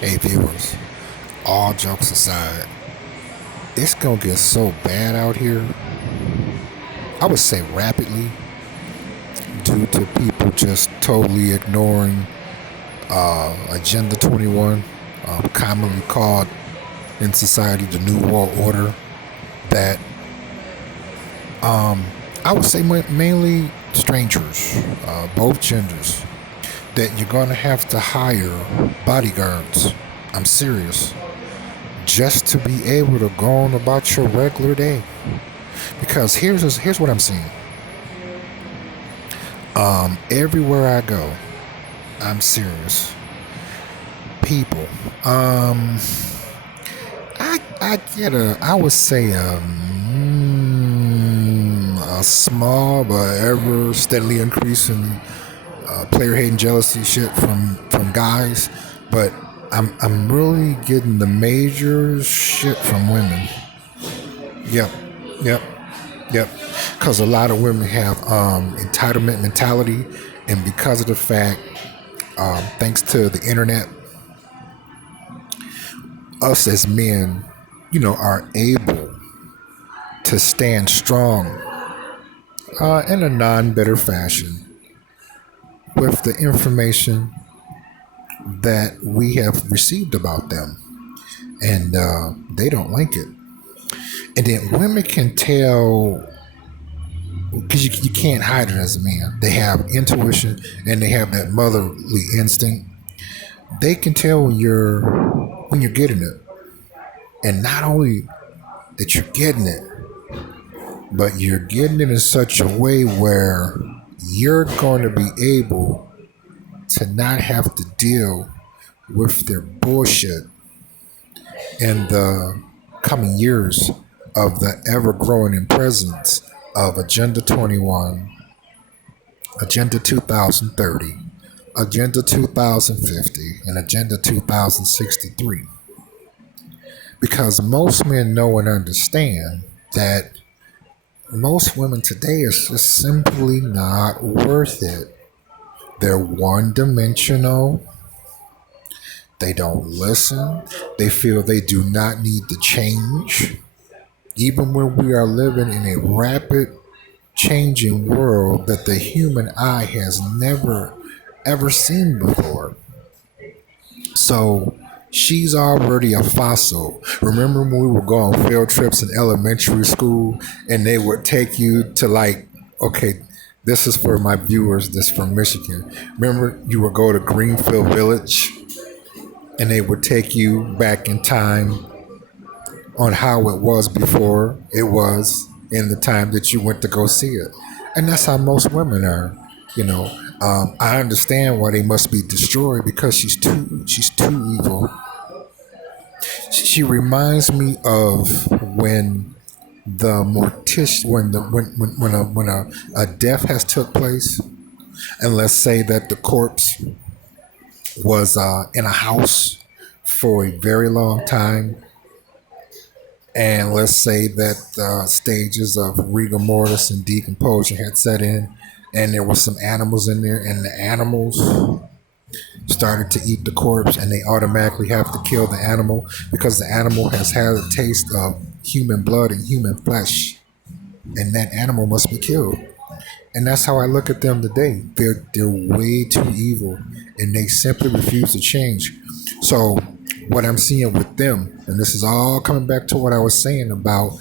Hey viewers, all jokes aside, it's gonna get so bad out here. I would say rapidly, due to people just totally ignoring Agenda 21, commonly called in society the New World Order. That I would say mainly strangers, both genders, that you're gonna have to hire bodyguards. I'm serious, just to be able to go on about your regular day. Because here's what I'm seeing. Everywhere I go, I'm serious. People. I get I would say a small but ever steadily increasing player hate and jealousy shit from guys, but I'm really getting the major shit from women. Yep, yep, yep. Because a lot of women have entitlement mentality, and because of the fact, thanks to the internet, us as men, are able to stand strong in a non-bitter fashion with the information that we have received about them, and they don't like it. And then women can tell because you can't hide it as a man. They have intuition and they have that motherly instinct. They can tell when you're getting it, and not only that you're getting it, but you're getting it in such a way where you're going to be able to not have to deal with their bullshit in the coming years of the ever growing presence of Agenda 21, Agenda 2030, Agenda 2050, and Agenda 2063. Because most men know and understand that most women today is just simply not worth it. They're one dimensional. They don't listen. They feel they do not need to change. Even when we are living in a rapid changing world that the human eye has never ever seen before. So she's already a fossil. Remember when we would go on field trips in elementary school and they would take you to, like, okay, this is for my viewers, this from Michigan. Remember you would go to Greenfield Village and they would take you back in time on how it was before it was in the time that you went to go see it. And that's how most women are. You know, I understand why they must be destroyed because she's too evil. She reminds me of when the mortician when a death has took place, and let's say that the corpse was in a house for a very long time, and let's say that the stages of rigor mortis and decomposure had set in, and there were some animals in there, and the animals started to eat the corpse, and they automatically have to kill the animal because the animal has had a taste of human blood and human flesh, and that animal must be killed. And that's how I look at them today. They're way too evil, and they simply refuse to change. So what I'm seeing with them, and this is all coming back to what I was saying about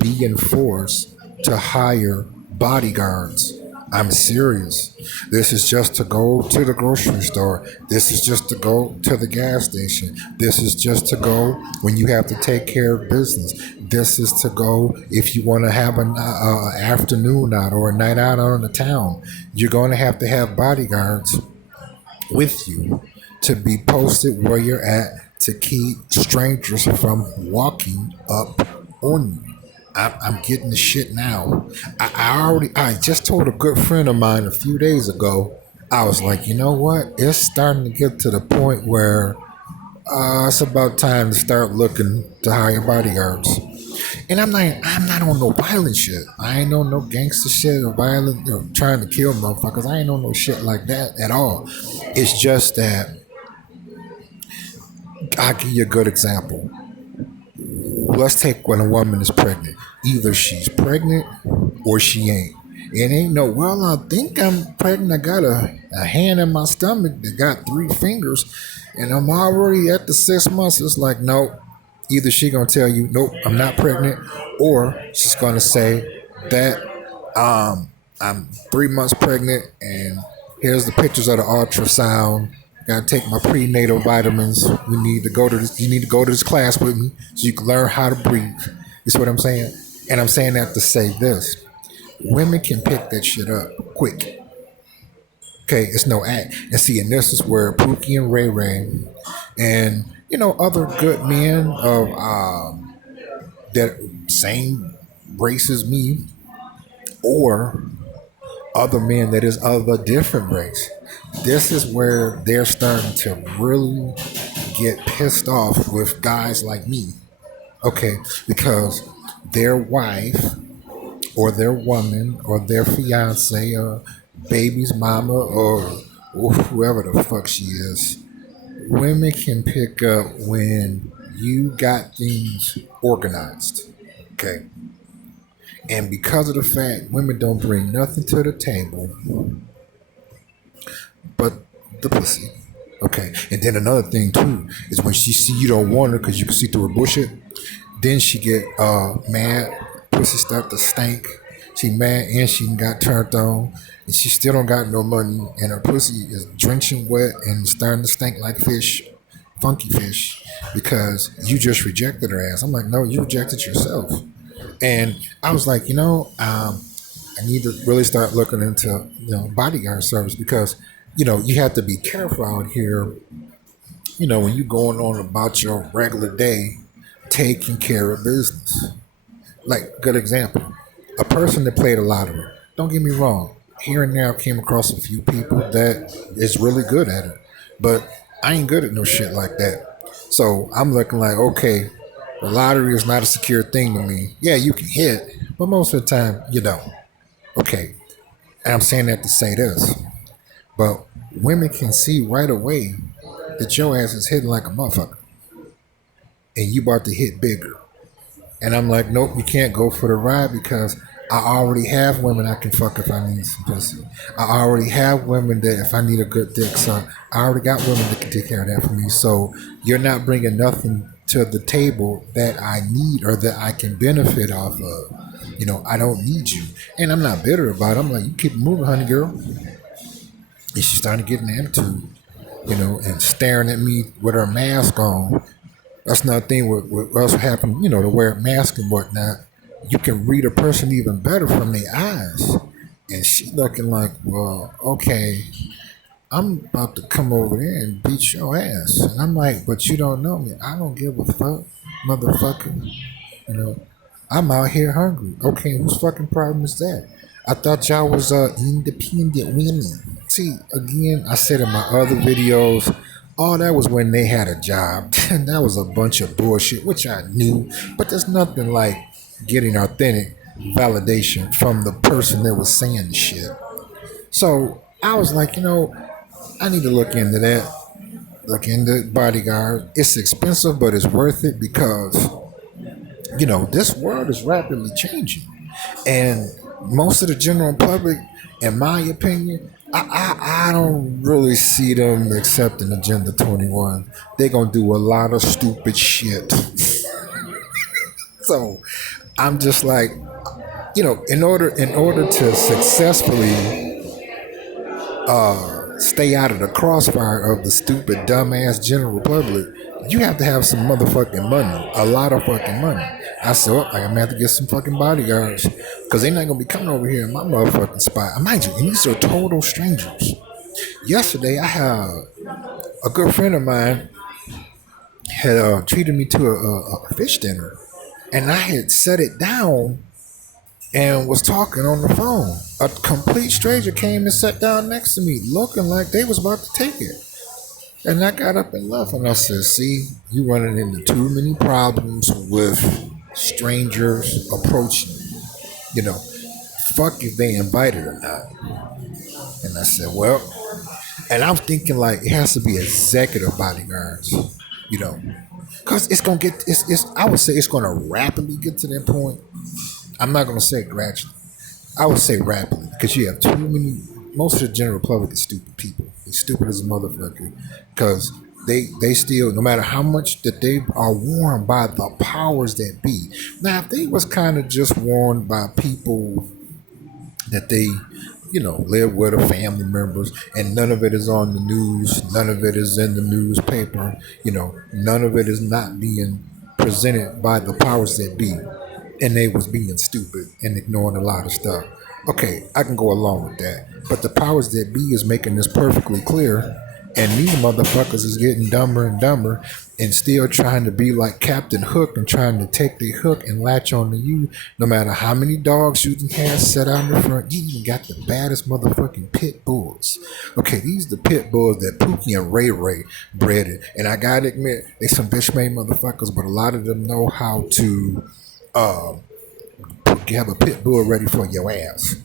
being forced to hire bodyguards. I'm serious. This is just to go to the grocery store. This is just to go to the gas station. This is just to go when you have to take care of business. This is to go if you want to have an afternoon out or a night out on the town. You're going to have bodyguards with you to be posted where you're at to keep strangers from walking up on you. I'm getting the shit now. I just told a good friend of mine a few days ago. I was like, you know what? It's starting to get to the point where it's about time to start looking to hire bodyguards. And I'm not on no violent shit. I ain't on no gangster shit or violent, trying to kill motherfuckers. I ain't on no shit like that at all. It's just that I'll give you a good example. Let's take when a woman is pregnant. Either she's pregnant or she ain't. It ain't no, well, I think I'm pregnant. I got a hand in my stomach that got 3 fingers and I'm already at the 6 months. It's like, no. Either she gonna tell you, nope, I'm not pregnant, or she's gonna say that I'm 3 months pregnant and here's the pictures of the ultrasound. Gotta take my prenatal vitamins. We need to go to this. You need to go to this class with me so you can learn how to breathe. You see what I'm saying? And I'm saying that to say this: women can pick that shit up quick. Okay, it's no act. And see, and this is where Pookie and Ray Ray, and other good men of that same race as me, or other men that is of a different race. This is where they're starting to really get pissed off with guys like me. Okay, because their wife or their woman or their fiance or baby's mama or whoever the fuck she is, women can pick up when you got things organized. Okay. And because of the fact women don't bring nothing to the table but the pussy. Okay. And then another thing too is when she see you don't want her because you can see through her bullshit, then she get mad. Pussy start to stink. She mad and she got turned on and she still don't got no money and her pussy is drenching wet and starting to stink like fish, funky fish, because you just rejected her ass. I'm like, no, you rejected yourself. And I was like, I need to really start looking into bodyguard service because you have to be careful out here. When you going on about your regular day, taking care of business. Like, good example, a person that played a lottery. Don't get me wrong. Here and there, I came across a few people that is really good at it, but I ain't good at no shit like that. So I'm looking like, okay, the lottery is not a secure thing to me. Yeah, you can hit, but most of the time you don't. Okay, and I'm saying that to say this, but women can see right away that your ass is hitting like a motherfucker, and you about to hit bigger. And I'm like, nope, you can't go for the ride because I already have women I can fuck if I need some pussy. I already have women that if I need a good dick suck, I already got women that can take care of that for me. So you're not bringing nothing to the table that I need or that I can benefit off of. I don't need you. And I'm not bitter about it. I'm like, you keep moving, honey girl. And she's starting to get an attitude, and staring at me with her mask on. That's another thing what else happened, to wear a mask and whatnot. You can read a person even better from their eyes. And she looking like, well, okay, I'm about to come over there and beat your ass. And I'm like, but you don't know me. I don't give a fuck, motherfucker. I'm out here hungry. Okay, whose fucking problem is that? I thought y'all was independent women. See, again, I said in my other videos, all that was when they had a job. And that was a bunch of bullshit, which I knew. But there's nothing like getting authentic validation from the person that was saying the shit. So I was like, I need to look into that. Look into bodyguard. It's expensive, but it's worth it because, this world is rapidly changing. And most of the general public, in my opinion, I don't really see them accepting Agenda 21. They're going to do a lot of stupid shit. So I'm just like, in order to successfully stay out of the crossfire of the stupid, dumbass general public, you have to have some motherfucking money, a lot of fucking money. I said, I'm gonna have to get some fucking bodyguards because they're not gonna be coming over here in my motherfucking spot. Mind you, and these are total strangers. Yesterday, I had a good friend of mine had treated me to a fish dinner, and I had set it down and was talking on the phone. A complete stranger came and sat down next to me, looking like they was about to take it. And I got up and left, and I said, see, you running into too many problems with strangers approaching you. Fuck if they invited or not. And I said, well, and I'm thinking like it has to be executive bodyguards. you know, because it's gonna get it's I would say it's gonna rapidly get to that point. I'm not gonna say gradually. I would say rapidly because you have too many. Most of the general public is stupid people. They're stupid as a motherfucker because they still, no matter how much that they are warned by the powers that be. Now, if they was kind of just warned by people that they, live with or family members, and none of it is on the news, none of it is in the newspaper, none of it is not being presented by the powers that be, and they was being stupid and ignoring a lot of stuff. Okay, I can go along with that, but the powers that be is making this perfectly clear, and these motherfuckers is getting dumber and dumber and still trying to be like Captain Hook and trying to take the hook and latch on to you no matter how many dogs you can have set out in the front. You even got the baddest motherfucking pit bulls. Okay, these the pit bulls that Pookie and Ray Ray bred. And I gotta admit, they some bitch made motherfuckers, but a lot of them know how to have a pit bull ready for your ass.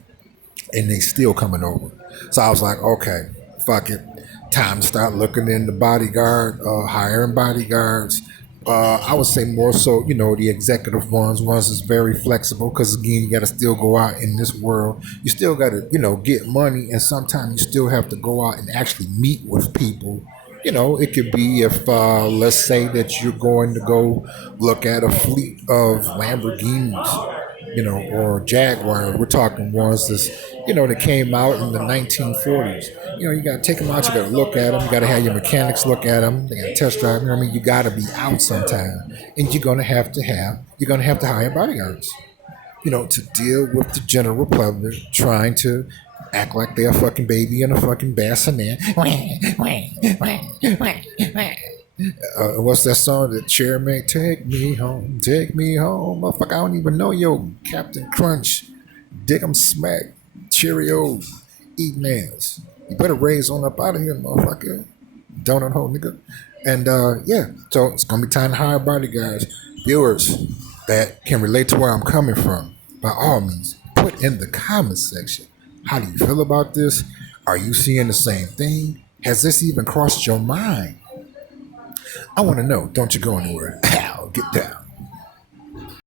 And they still coming over. So I was like, okay, fuck it. Time to start looking in the bodyguard, hiring bodyguards. I would say more so, the executive ones is very flexible because again, you got to still go out in this world. You still got to, get money, and sometimes you still have to go out and actually meet with people. It could be if, let's say that you're going to go look at a fleet of Lamborghinis, or Jaguar. We're talking ones that's, that came out in the 1940s. You got to take them out. You got to look at them. You got to have your mechanics look at them. They got to test drive them. You got to be out sometime, and you're going to have to hire bodyguards. To deal with the general public trying to act like they're a fucking baby in a fucking bassinet. What's that song that Cher made? Take me home, motherfucker. I don't even know yo Captain Crunch, Dick 'em Smack, Cheerio, eating ass. You better raise on up out of here, motherfucker. Donut hole, nigga. And yeah, so it's gonna be time to hire bodyguards. Viewers that can relate to where I'm coming from, by all means, put in the comments section. How do you feel about this? Are you seeing the same thing? Has this even crossed your mind? I want to know. Don't you go anywhere. Ow, get down.